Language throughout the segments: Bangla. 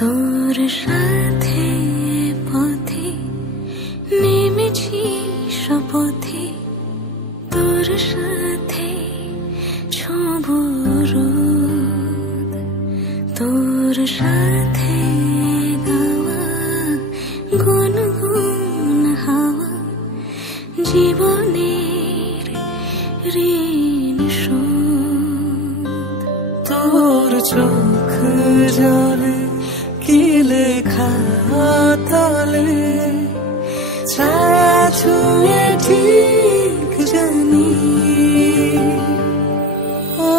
তোর সাথে পথে নেমেছি শপথে, তোর সাথে ছোঁব রোদ, তোর সাথে গাওয়া গুনগুন হাওয়া জীবনের ঋণ শোধ। তোর চোখ জলে কি লেখা তলে ছায়া ছুঁয়ে ঠিক জানি, ও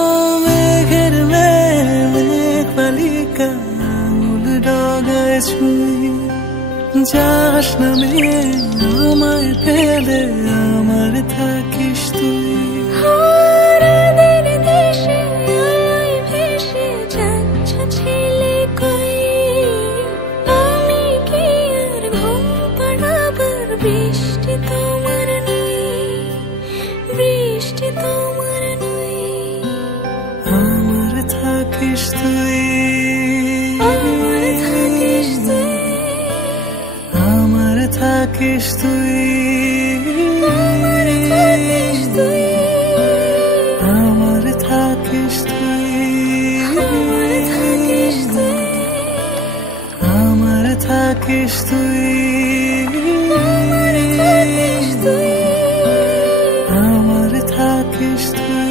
মেঘের মেঘ বালিকা আঙুল ডগায় ছুঁই, যাস নামে আমায় পেলে আমার থাকিস তুই। বৃষ্টি তোমার নই, বৃষ্টি তোমার নই, আমার থাকিস তুই, আমার থাকিস তুই, আমার থাকিস তুই, আমার থাকিস তুই, আমার থাকিস তুই, আমার থাকিস তুই, আমার থাকিস তুই, আমার থাকিস তুই, আমার থাকিস তুই।